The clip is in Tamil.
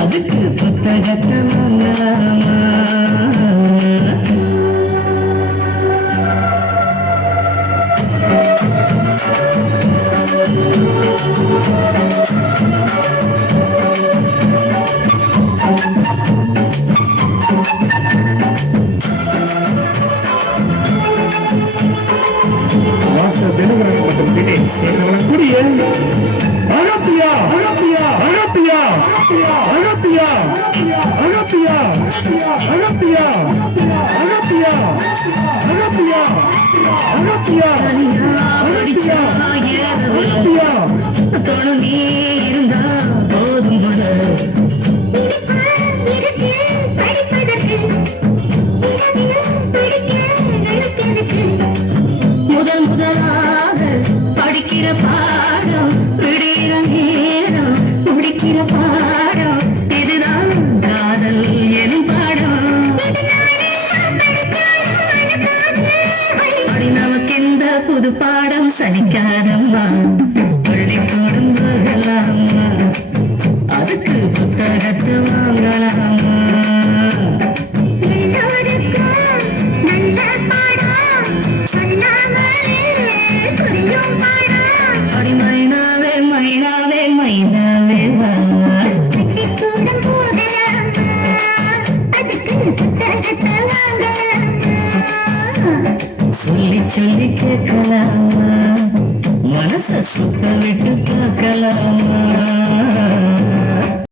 அதுக்கு புத்தகத்தை வாங்கலாமா? முதல் முதலாக படிக்கிற பாடம் விடுகிற நேரம் முடிக்கிற பாடம் இதுதான் காதல் எனும் பாடம். அப்படி நமக்கு இந்த புது பாடம் சலிக்காதம்மா, பள்ளிக்கூடம் போகலாமா? அதுக்கு புத்தகத்தை வாங்கலாமா? சொல்லி சொல்லி கேட்கலாமா? மனச சுத்த விட்டு பார்க்கலாமா?